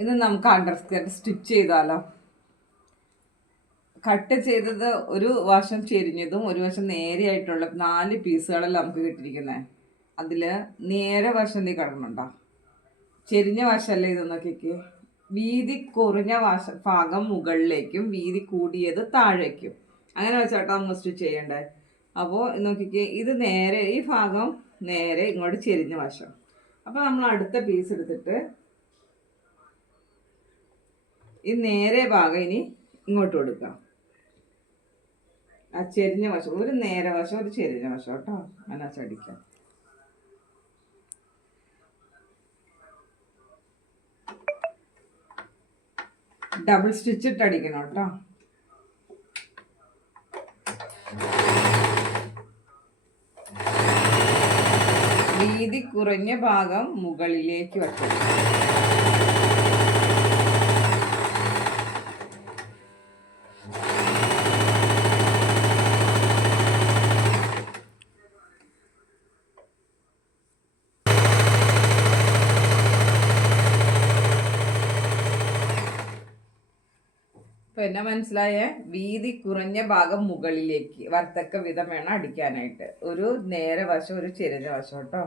ഇത് നമുക്ക് under skirt stitch ചെയ്താലോ? കട്ട് ചെയ്തത് ഒരു വശം ചെരിഞ്ഞതും ഒരു വശം നേരെയായിട്ടുള്ള 4 പീസുകളല്ല നമുക്ക് കിട്ടിയിരിക്കുന്നത്. അതിൽ നേരെ വശം നീ കിടന്നുണ്ടോ? ചെരിഞ്ഞ വശമല്ലേ ഇത് നോക്കിക്ക്. വീതി കുറഞ്ഞ ഭാഗം മുകളിലേക്കും വീതി കൂടിയത് താഴേക്കും, അങ്ങനെ വെച്ചാട്ടോ നമ്മൾ സ്റ്റിച്ച് ചെയ്യണ്ടേ. അപ്പോൾ നോക്കിക്ക്, ഇത് നേരെ, ഈ ഭാഗം നേരെ ഇങ്ങോട്ട് ചെരിഞ്ഞ വശം. അപ്പോൾ നമ്മൾ അടുത്ത പീസ് എടുത്തിട്ട് ഈ നേരെ ഭാഗം ഇനി ഇങ്ങോട്ട് കൊടുക്കാം. ആ ചെരിഞ്ഞ വശം, ഒരു നേരെ വശം ഒരു ചെരിഞ്ഞ വശം കേട്ടോ, അങ്ങനെ ചടിക്കാം. ഡബിൾ സ്റ്റിച്ച് ഇട്ട് അടിക്കണം കേട്ടോ. വീതി കുറഞ്ഞ ഭാഗം മുകളിലേക്ക് വെക്കണം. പിന്നെ മനസ്സിലായേ? വീതി കുറഞ്ഞ ഭാഗം മുകളിലേക്ക് വരത്തക്ക വിധം വേണം അടിക്കാനായിട്ട്. ഒരു നേരെ വശം ഒരു ചെരിഞ്ഞ വശം കേട്ടോ.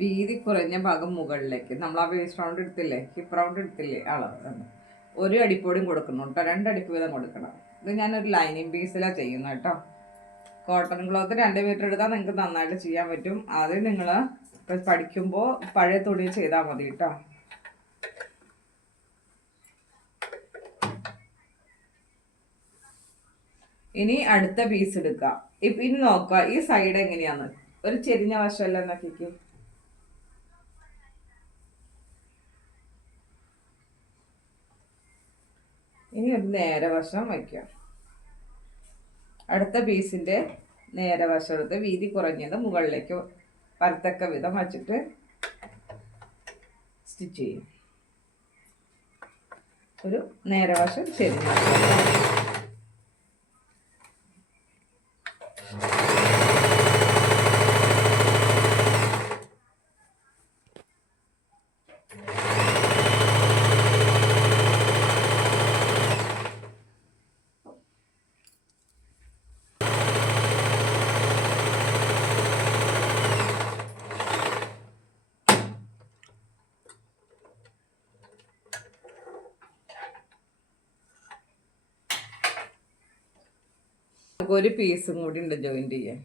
വീതി കുറഞ്ഞ ഭാഗം മുകളിലേക്ക് നമ്മൾ ആ വേസ്റ്റ് റൗണ്ട് എടുത്തില്ലേ, ഹിപ്പ് റൗണ്ട് എടുത്തില്ലേ, അളവ് ഒരു അടിപ്പോടും കൊടുക്കണം കേട്ടോ. 2 അടിപ്പ് വീതം കൊടുക്കണം. ഇത് ഞാനൊരു ലൈനിങ് പീസിലാണ് ചെയ്യുന്നത് കേട്ടോ. കോട്ടൺ ക്ലോത്ത് 2 മീറ്റർ എടുത്താൽ നിങ്ങൾക്ക് നന്നായിട്ട് ചെയ്യാൻ പറ്റും. അത് നിങ്ങൾ പഠിക്കുമ്പോൾ പഴയ തുണി ചെയ്താൽ മതി കേട്ടോ. ഇനി അടുത്ത പീസ് എടുക്കാം. ഇനി നോക്കുക ഈ സൈഡ് എങ്ങനെയാന്ന്. ഒരു ചെരിഞ്ഞ വശമല്ല നോക്കിക്ക്. ഇനി ഒരു നേരെ വശം വയ്ക്കാം. അടുത്ത പീസിന്റെ നേരെ വശം എടുത്ത് വീതി കുറഞ്ഞത് മുകളിലേക്ക് വരത്തക്ക വിധം വച്ചിട്ട് സ്റ്റിച്ച് ചെയ്യും. ഒരു നേരെ വശം ചെരിഞ്ഞ വശം. ഒരു പീസും കൂടി ഉണ്ട് ജോയിൻറ്റ് ചെയ്യാൻ.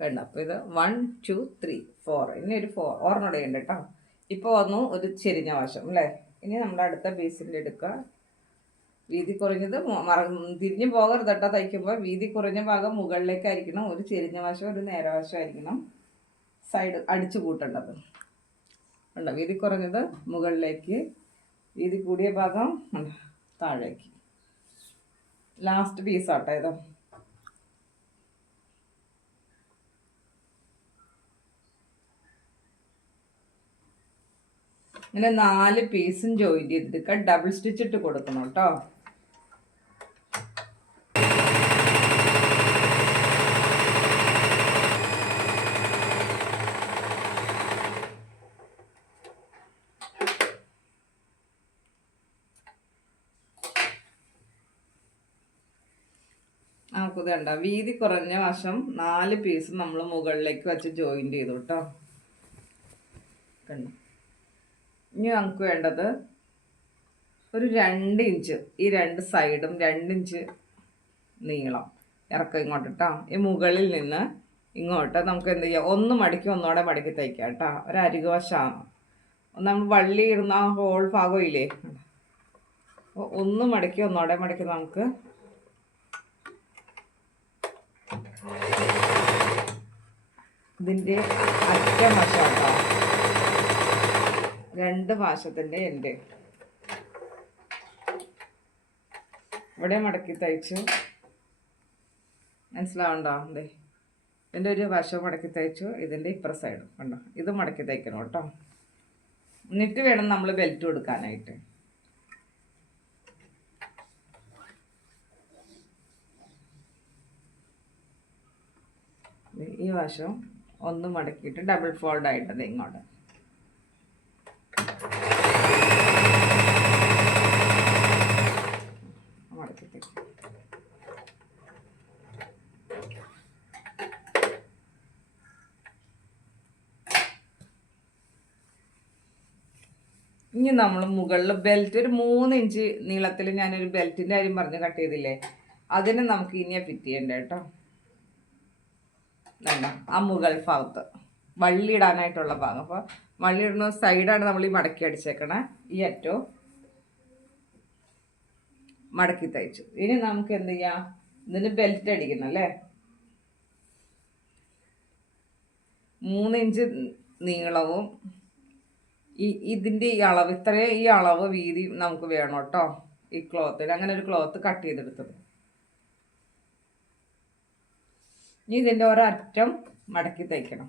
കണ്ട, അപ്പോൾ ഇത് 1 2 3 4, ഇനി ഒരു 4 ഓർമ്മ ഉണ്ട് കേട്ടോ. ഇപ്പോൾ വന്നു ഒരു ചെരിഞ്ഞ വശം അല്ലേ. ഇനി നമ്മുടെ അടുത്ത പീസിൻ്റെ എടുക്കുക. വീതി കുറഞ്ഞത് തിരിഞ്ഞു പോകരുത് കേട്ടോ. തയ്ക്കുമ്പോൾ വീതി കുറഞ്ഞ ഭാഗം മുകളിലേക്കായിരിക്കണം, ഒരു ചെരിഞ്ഞ വശം ഒരു നേരെ വശമായിരിക്കണം സൈഡ് അടിച്ചു കൂട്ടേണ്ടത്. ഉണ്ടോ? വീതി കുറഞ്ഞത് മുകളിലേക്ക്, വീതി കൂടിയ ഭാഗം താഴേക്ക്. ലാസ്റ്റ് പീസാട്ടോ ഇത്. ഇങ്ങനെ 4 പീസും ജോയിൻ ചെയ്തെടുക്കുക. ഡബിൾ സ്റ്റിച്ച് ഇട്ട് കൊടുക്കണം കേട്ടോ. നമുക്കിത് കണ്ട വീതി കുറഞ്ഞ വശം 4 പീസ് നമ്മൾ മുകളിലേക്ക് വെച്ച് ജോയിൻറ്റ് ചെയ്തു കേട്ടോ. കണ്ടു. ഇനി നമുക്ക് വേണ്ടത് ഒരു 2 ഇഞ്ച്, ഈ 2 സൈഡും 2 ഇഞ്ച് നീളം ഇറക്കം ഇങ്ങോട്ട് കേട്ടോ. ഈ മുകളിൽ നിന്ന് ഇങ്ങോട്ട് നമുക്ക് എന്ത് ചെയ്യാം, ഒന്ന് മടക്കി ഒന്നോടെ മടക്കി തയ്ക്കാം കേട്ടോ. ഒരു അരികു വശമാണ്. നമ്മൾ വള്ളി ഇടുന്ന ഹോൾ ഭാഗമില്ലേ, ഒന്ന് മടക്കി ഒന്നോടെ മടക്കി നമുക്ക് ഇതിൻ്റെ അറ്റം വശം കേട്ടോ രണ്ട് വശത്തിൻ്റെ എൻഡ് ഇവിടെ മടക്കി തയ്ച്ചു. മനസ്സിലാവണ്ടോ? അതെ, ഇതിൻ്റെ ഒരു വശം മടക്കി തയ്ച്ചു, ഇതിൻ്റെ ഇപ്പുറ സൈഡും കണ്ടോ, ഇത് മടക്കി തയ്ക്കണം കേട്ടോ. എന്നിട്ട് വേണം നമ്മൾ ബെൽറ്റ് കൊടുക്കാനായിട്ട്. ഈ വശം ഒന്ന് മടക്കിയിട്ട് ഡബിൾ ഫോൾഡ് ആയിട്ടത് ഇങ്ങോട്ട് മടക്കി തയ്ക്കും. ഇനി നമ്മൾ മുകളിൽ ബെൽറ്റ് ഒരു 3 ഇഞ്ച് നീളത്തിൽ ഞാനൊരു ബെൽറ്റിൻ്റെ കാര്യം പറഞ്ഞ് കട്ട് ചെയ്തില്ലേ, അതിന് നമുക്ക് ഇനിയെ ഫിറ്റ് ചെയ്യണ്ട കേട്ടോ. ആ മുകൾ ഭാഗത്ത് വള്ളി ഇടാനായിട്ടുള്ള ഭാഗം. അപ്പോൾ വള്ളി ഇടുന്ന സൈഡാണ് നമ്മൾ ഈ മടക്കി അടിച്ചേക്കണേ. ഈ അറ്റവും മടക്കി തയ്ച്ചു. ഇനി നമുക്ക് എന്ത് ചെയ്യാം, ഇതിന് ബെൽറ്റ് അടിക്കണം അല്ലേ. 3 ഇഞ്ച് നീളവും ഇതിൻ്റെ ഈ അളവ് ഇത്രയും, ഈ അളവ് വീതി നമുക്ക് വേണം കേട്ടോ. ഈ ക്ലോത്തിൽ അങ്ങനെ ഒരു ക്ലോത്ത് കട്ട് ചെയ്തെടുത്തത്. ഇനി ഇതിൻ്റെ ഒരറ്റം മടക്കി തയ്ക്കണം.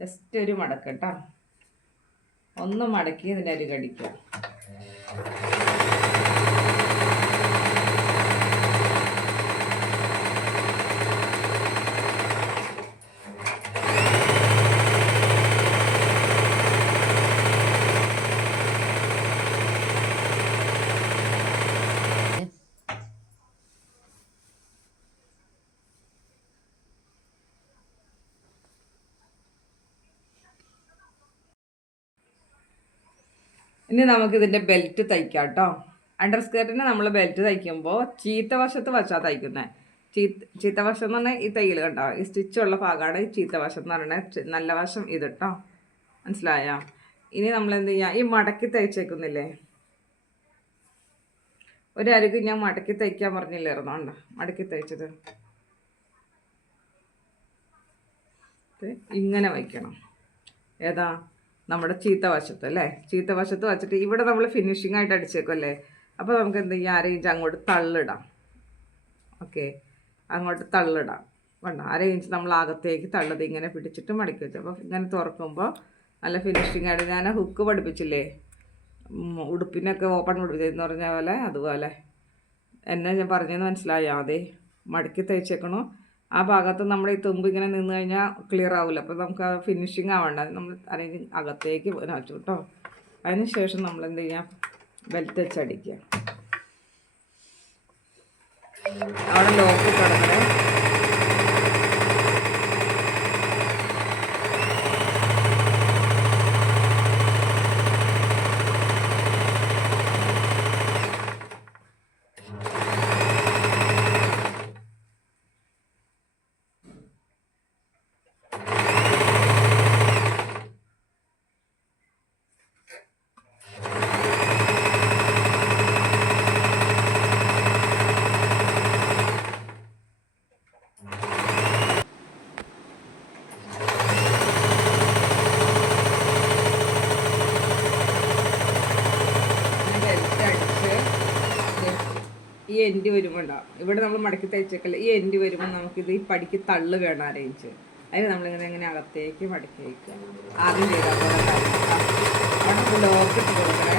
ജസ്റ്റ് ഒരു മടക്ക് കേട്ടോ, ഒന്ന് മടക്കി ഇതിൻ്റെ അരികടിക്കുക. ഇനി നമുക്കിതിൻ്റെ ബെൽറ്റ് തയ്ക്കാം കേട്ടോ. അണ്ടർ സ്കേർട്ടിന് നമ്മൾ ബെൽറ്റ് തയ്ക്കുമ്പോൾ ചീത്ത വശത്ത് വച്ചാൽ തയ്ക്കുന്നത്. ചീത്ത വശം എന്ന് പറഞ്ഞാൽ ഈ തയ്യൽ കണ്ടോ, ഈ സ്റ്റിച്ചുള്ള ഭാഗമാണ് ഈ ചീത്ത വശം എന്ന് പറയുന്നത്. നല്ല വശം ഇത് കേട്ടോ, മനസ്സിലായോ? ഇനി നമ്മൾ എന്ത് ചെയ്യാം, ഈ മടക്കി തയ്ച്ചേക്കുന്നില്ലേ, ഒരു അരികു ഞാൻ മടക്കി തയ്ക്കാൻ പറഞ്ഞില്ലായിരുന്നോ, ഉണ്ടോ മടക്കി തയ്ച്ചത്. ഇങ്ങനെ വയ്ക്കണം. ഏതാ, നമ്മുടെ ചീത്ത വശത്ത് അല്ലേ. ചീത്ത വശത്ത് വച്ചിട്ട് ഇവിടെ നമ്മൾ ഫിനിഷിംഗ് ആയിട്ട് അടിച്ചേക്കും അല്ലേ. അപ്പോൾ നമുക്ക് എന്ത് ചെയ്യാം, 1 ഇഞ്ച് അങ്ങോട്ട് തള്ളിടാം. ഓക്കെ, അങ്ങോട്ട് തള്ളിടാം. വേണ്ട, 1 ഇഞ്ച് നമ്മൾ അകത്തേക്ക് തള്ളത് ഇങ്ങനെ പിടിച്ചിട്ട് മടക്കി വെച്ചു. അപ്പോൾ ഇങ്ങനെ തുറക്കുമ്പോൾ നല്ല ഫിനിഷിംഗ് ആയിട്ട്. ഞാൻ ഹുക്ക് പഠിപ്പിച്ചില്ലേ, ഉടുപ്പിനൊക്കെ ഓപ്പൺ പഠിപ്പിച്ചെന്ന് പറഞ്ഞ പോലെ, അതുപോലെ എന്നെ ഞാൻ പറഞ്ഞതെന്ന് മനസ്സിലായോ? അതെ, മടക്കി തയ്ച്ചേക്കണോ. ആ ഭാഗത്ത് നമ്മൾ ഈ തുമ്പ് ഇങ്ങനെ നിന്ന് കഴിഞ്ഞാൽ ക്ലിയർ ആവില്ല. അപ്പോൾ നമുക്ക് ആ ഫിനിഷിങ് ആവേണ്ട, നമ്മൾ അല്ലെങ്കിൽ അകത്തേക്ക് വെച്ചു കേട്ടോ. അതിന് ശേഷം നമ്മൾ എന്ത് ചെയ്യാം, ബെൽറ്റ് വെച്ചടിക്കുക. അവിടെ ലോക്ക് കിടന്നേ. ഈ എൻഡ് വരുമ്പോൾ ഉണ്ടാവും, ഇവിടെ നമ്മൾ മടക്കി തയ്ച്ചേക്കല്ല, ഈ എൻഡ് വരുമ്പോൾ നമുക്കിത് ഈ പടിക്ക് തള്ളു വേണം അരയിച്ച്. അതിന് നമ്മളിങ്ങനെ അകത്തേക്ക് മടക്കി വയ്ക്കുക. ആദ്യം ചെയ്താൽ പോലെ ലോക്ക് ഇട്ട് കൊടുക്കണേ.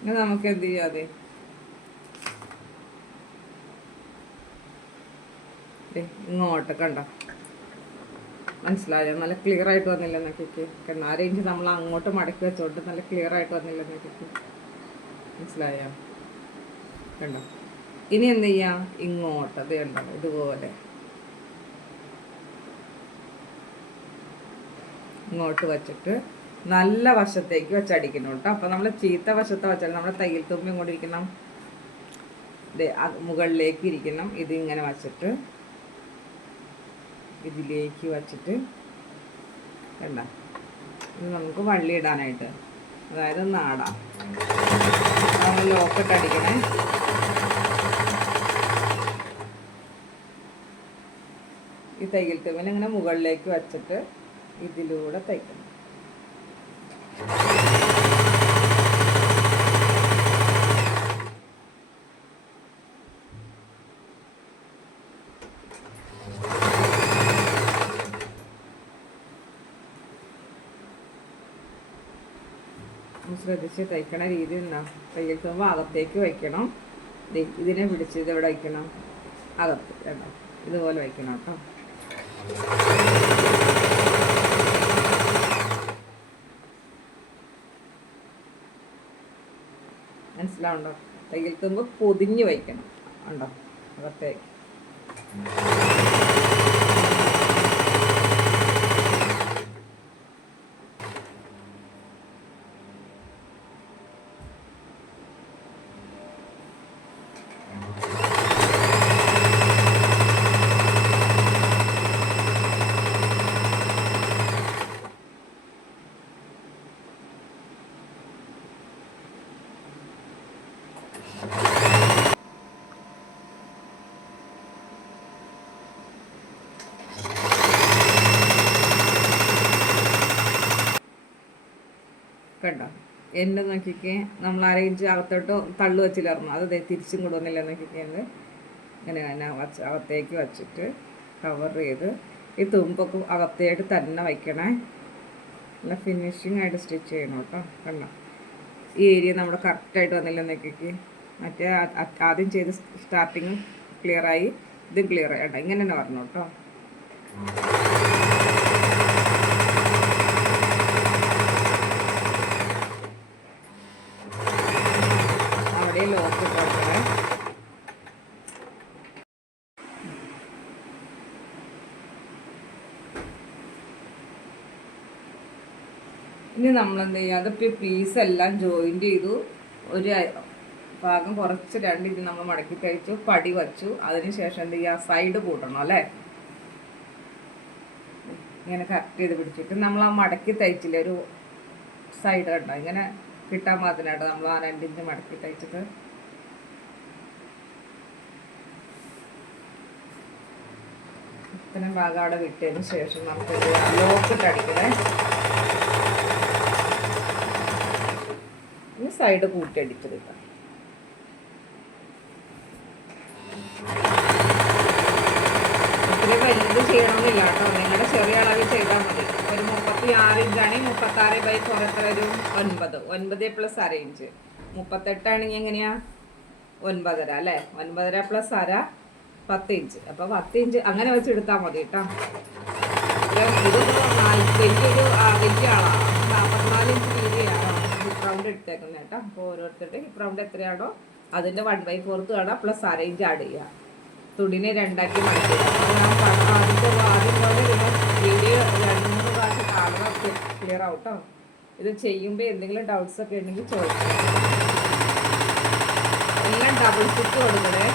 ഇനി നമുക്ക് എന്ത് ചെയ്യാതെ ഇങ്ങോട്ടൊക്കെ ഉണ്ടോ, മനസ്സിലായോ? നല്ല ക്ലിയർ ആയിട്ട് വന്നില്ല എന്നൊക്കെ. കാരണം ആ റേഞ്ച് നമ്മൾ അങ്ങോട്ട് മടക്കി വെച്ചോണ്ട് നല്ല ക്ലിയർ ആയിട്ട് വന്നില്ല എന്നൊക്കെ. മനസ്സിലായോ? കണ്ടോ? ഇനി എന്ത് ചെയ്യാം, ഇങ്ങോട്ട് അത് കണ്ടോ, ഇതുപോലെ ഇങ്ങോട്ട് വെച്ചിട്ട് നല്ല വശത്തേക്ക് വെച്ചടിക്കണം കേട്ടോ. അപ്പോൾ നമ്മൾ ചീത്ത വശത്തെ വെച്ചാൽ നമ്മുടെ തയ്യൽ തുമ്പി ഇങ്ങോട്ട് ഇരിക്കണം, മുകളിലേക്ക് ഇരിക്കണം. ഇതിങ്ങനെ വച്ചിട്ട് ഇതിലേക്ക് വച്ചിട്ട് കണ്ട, ഇത് നമുക്ക് വള്ളി ഇടാനായിട്ട്, അതായത് നാടാം. നമ്മൾ ലോക്കിട്ട് അടിക്കണേ. ഈ തയ്യൽ തുമ്പിൽ ഇങ്ങനെ മുകളിലേക്ക് വെച്ചിട്ട് ഇതിലൂടെ തയ്ക്കണം. ശ്രദ്ധിച്ച് തയ്ക്കണ രീതി എന്നാ, തയ്യൽ തുമ്പ് അകത്തേക്ക് വയ്ക്കണം. ഇതിനെ പിടിച്ച് ഇതെവിടെ വയ്ക്കണം, അകത്ത് കേട്ടോ, ഇതുപോലെ വയ്ക്കണം കേട്ടോ. മനസ്സിലാവുണ്ടോ? തയ്യൽ തുമ്പ് പൊതിഞ്ഞ് വയ്ക്കണം ഉണ്ടോ അകത്തേക്ക്. കണ്ടോ എന്നെ നോക്കിക്കേ, നമ്മൾ അരയിഞ്ച് അകത്തോട്ട് തള്ളു വെച്ചില്ലായിരുന്നു, അത് തിരിച്ചും കൂടെ ഒന്നില്ല നോക്കിക്കേണ്ടത്. ഇങ്ങനെ തന്നെ അകത്തേക്ക് വച്ചിട്ട് കവർ ചെയ്ത് ഈ തുമ്പൊക്കെ അകത്തേക്ക് തന്നെ വയ്ക്കണേ. നല്ല ഫിനിഷിങ് ആയിട്ട് സ്റ്റിച്ച് ചെയ്യണം കേട്ടോ. കണ്ടോ ഈ ഏരിയ നമ്മുടെ കറക്റ്റായിട്ട് വന്നില്ല നോക്കിക്ക്. മറ്റേ ആദ്യം ചെയ്ത് സ്റ്റാർട്ടിങ് ക്ലിയറായി, ഇതും ക്ലിയർ ആയി കേട്ടോ. ഇങ്ങനെ തന്നെ പറഞ്ഞു കേട്ടോ. അവിടെ ലോക്ക് കൊടുക്കണേ. ഇനി നമ്മളെന്ത് ചെയ്യുക, അതൊക്കെ പീസെല്ലാം ജോയിൻ്റ് ചെയ്തു. ഒരു ഭാഗം കുറച്ച് രണ്ട് ഇത് നമ്മൾ മടക്കി തയ്ച്ചു, പടി വച്ചു. അതിനുശേഷം എന്ത് ചെയ്യുക, സൈഡ് കൂട്ടണം അല്ലേ. ഇങ്ങനെ കറക്റ്റ് ചെയ്ത് പിടിച്ചിട്ട് നമ്മൾ ആ മടക്കി തയ്ച്ചില്ലേ ഒരു സൈഡ് കണ്ടോ, ഇങ്ങനെ കിട്ടാൻ മാത്രമായിട്ട് നമ്മൾ ആ 2 ഇഞ്ച് മടക്കി തയ്ച്ചിട്ട് ഇത്രയും ഭാഗം അവിടെ വിട്ടതിന് ശേഷം നമുക്ക് ലോക്കിട്ട് അടിക്കണേ. ഇനി സൈഡ് കൂട്ടി അടിച്ചെടുക്കാം. ഒത്തിരി വലുത് ചെയ്യണമെന്നില്ല കേട്ടോ, നിങ്ങളുടെ ചെറിയ അളവിൽ ചെയ്താൽ മതി. ഒരു 36 ഇഞ്ചാണെങ്കിൽ 36/4 ഒരു 9 9 + അര ഇഞ്ച്. 38 ആണെങ്കിൽ എങ്ങനെയാ 9.5 അല്ലേ, 9.5 + അര 10 ഇഞ്ച്. അപ്പോൾ 10 ഇഞ്ച് അങ്ങനെ വെച്ചെടുത്താൽ മതി കേട്ടോ. ഇതൊരു വലിയ ആളാണ്, 44 ഇഞ്ച് വീതിയാണ് ഹിപ്പ് റൗണ്ട് എടുത്തേക്കുന്നത് കേട്ടോ. അപ്പോൾ ഓരോരുത്തരുടെ ഹിപ്പ് റൗണ്ട് എത്രയാണോ അതിൻ്റെ 1/4 കാണാം, പ്ലസ് അര ഇഞ്ച് ആഡ് ചെയ്യുക. തുടിനെ 2ആക്കി മടക്കുക. ആദ്യം പോലെ വീഡിയോ 2-3 പ്രാവശ്യം കാണുക, ക്ലിയർ ആവട്ടോ. ഇത് ചെയ്യുമ്പോൾ എന്തെങ്കിലും ഡൗട്ട്സ് ഒക്കെ ഉണ്ടെങ്കിൽ ചോദിക്കുക. എല്ലാം ഡബിൾ സ്റ്റിച്ച് കൊടുക്കണേ.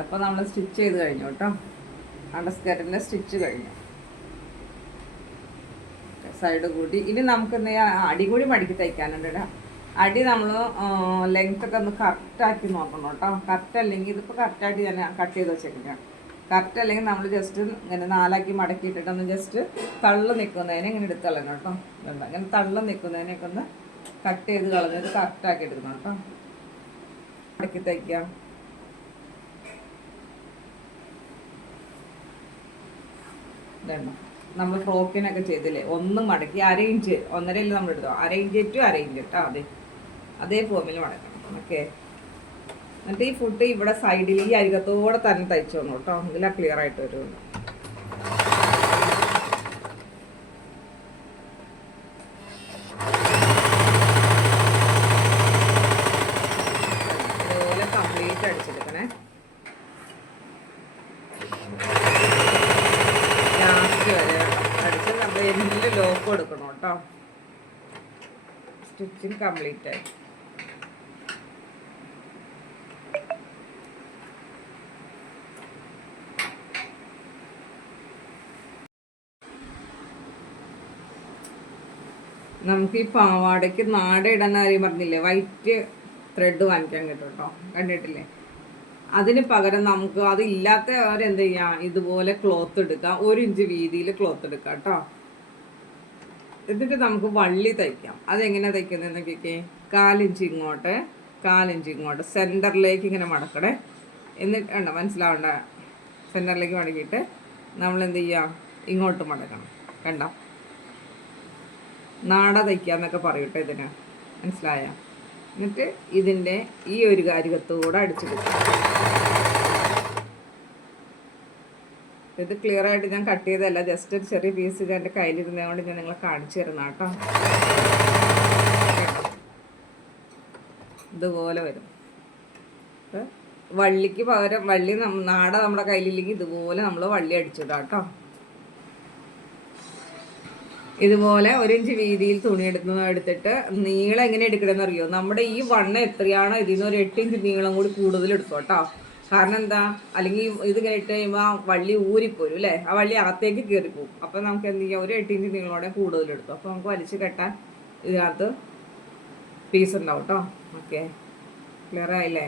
അപ്പോൾ നമ്മൾ സ്റ്റിച്ച് ചെയ്ത് കഴിഞ്ഞു കേട്ടോ. അണ്ടർസ്കേർട്ടിൻ്റെ സ്റ്റിച്ച് കഴിഞ്ഞു, സൈഡ് കൂടി. ഇനി നമുക്ക് എന്ത് ചെയ്യാം, അടി കൂടി മടക്കി തയ്ക്കാനുണ്ട് കേട്ടോ. അടി നമ്മൾ ലെങ്ത്തൊക്കെ ഒന്ന് കറക്റ്റാക്കി നോക്കണം കേട്ടോ. കറക്റ്റ് അല്ലെങ്കിൽ ഇതിപ്പോൾ കറക്റ്റായിട്ട് ഞാൻ കട്ട് ചെയ്ത് വെച്ചേക്കാം. കറക്റ്റ് അല്ലെങ്കിൽ നമ്മൾ ജസ്റ്റ് ഇങ്ങനെ 4ആക്കി മടക്കിയിട്ടിട്ടൊന്ന് ജസ്റ്റ് തള്ളു നിൽക്കുന്നതിനെ ഇങ്ങനെ എടുത്ത് കളയണം കേട്ടോ. ഇങ്ങനെ തള്ളു നിൽക്കുന്നതിനെയൊക്കെ ഒന്ന് കട്ട് ചെയ്ത് കളഞ്ഞത് കറക്റ്റാക്കി എടുക്കണം കേട്ടോ. മടക്കി തയ്ക്കാം. ഇതാണ് നമ്മൾ ഫ്രോക്കിനൊക്കെ ചെയ്തില്ലേ, 1 മടക്കി അര ഇഞ്ച്, 1.5 നമ്മൾ എടുത്തോ, അര ഇഞ്ച് ടു അര ഇഞ്ച് കേട്ടോ. അതേ ഫോമിൽ മടക്കണം. ഓക്കെ, എന്നിട്ട് ഈ ഫുട്ട് ഇവിടെ സൈഡിൽ ഈ അരികത്തോടെ തന്നെ തയ്ച്ചു വന്നു കേട്ടോ. എങ്കിലാ ക്ലിയർ ആയിട്ട് വരുള്ളൂ. ഇതുപോലെ കംപ്ലീറ്റ് അടിച്ചെടുക്കണേ. അടിച്ച് നമ്മൾ എല്ലാം ലോക്ക് കൊടുക്കണം കേട്ടോ. സ്റ്റിച്ചിങ് കംപ്ലീറ്റ് ആയി. നമുക്ക് ഈ പാവാടയ്ക്ക് നാട ഇടാൻ കാര്യം പറഞ്ഞില്ലേ, വൈറ്റ് ത്രെഡ് വാങ്ങിക്കാൻ കിട്ടും കേട്ടോ, കണ്ടിട്ടില്ലേ? അതിന് പകരം നമുക്ക് അതില്ലാത്തവരെന്ത് ചെയ്യാം, ഇതുപോലെ ക്ലോത്ത് എടുക്കാം, 1 ഇഞ്ച് വീതിയിൽ ക്ലോത്ത് എടുക്കാം കേട്ടോ. എന്നിട്ട് നമുക്ക് വള്ളി തയ്ക്കാം. അതെങ്ങനെയാണ് തയ്ക്കുന്നത് നോക്കിക്കേ. 1/4 ഇഞ്ച് ഇങ്ങോട്ട്, 1/4 ഇഞ്ച് ഇങ്ങോട്ട്, സെൻറ്ററിലേക്ക് ഇങ്ങനെ മടക്കണേ. എന്നിട്ട് ഉണ്ടോ, മനസ്സിലാവണ്ട, സെൻറ്ററിലേക്ക് മടക്കിയിട്ട് നമ്മൾ എന്ത് ചെയ്യാം, ഇങ്ങോട്ട് മടക്കണം. കണ്ടോ, നാട തയ്ക്കാന്നൊക്കെ പറയൂട്ടോ ഇതിന്, മനസ്സിലായ? എന്നിട്ട് ഇതിൻ്റെ ഈ ഒരു കാര്യത്തൂടെ അടിച്ചെടുക്കും. ഇത് ക്ലിയർ ആയിട്ട് ഞാൻ കട്ട് ചെയ്തതല്ല, ജസ്റ്റ് ഒരു ചെറിയ പീസ് ഇത് എൻ്റെ കയ്യിലിരുന്നതുകൊണ്ട് ഞാൻ നിങ്ങളെ കാണിച്ചു തരുന്ന കേട്ടോ. ഇതുപോലെ വരും. വള്ളിക്ക് പകരം വള്ളി നാട നമ്മുടെ കയ്യിലില്ലെങ്കിൽ ഇതുപോലെ നമ്മൾ വള്ളി അടിച്ചിടാം കേട്ടോ. ഇതുപോലെ 1 ഇഞ്ച് വീതിയിൽ തുണി എടുത്തിട്ട് നീളം എങ്ങനെ എടുക്കണമെന്ന് അറിയോ? നമ്മുടെ ഈ വണ്ണം എത്രയാണോ ഇതിൽ നിന്ന് ഒരു 8 ഇഞ്ച് നീളം കൂടി കൂടുതൽ എടുക്കും കേട്ടോ. കാരണം എന്താ, അല്ലെങ്കിൽ ഇതിങ്ങനെ ഇട്ട് കഴിയുമ്പോൾ ആ വള്ളി ഊരിപ്പോരും അല്ലേ, ആ വള്ളി അകത്തേക്ക് കയറിപ്പോവും. അപ്പം നമുക്ക് എന്ത് ചെയ്യാം, ഒരു 8 ഇഞ്ച് നീളോടെ കൂടുതൽ എടുക്കും. അപ്പോൾ നമുക്ക് വലിച്ച് കെട്ടാൻ ഇതിനകത്ത് പീസ് ഉണ്ടാവും കേട്ടോ. ഓക്കെ, ക്ലിയർ ആയില്ലേ?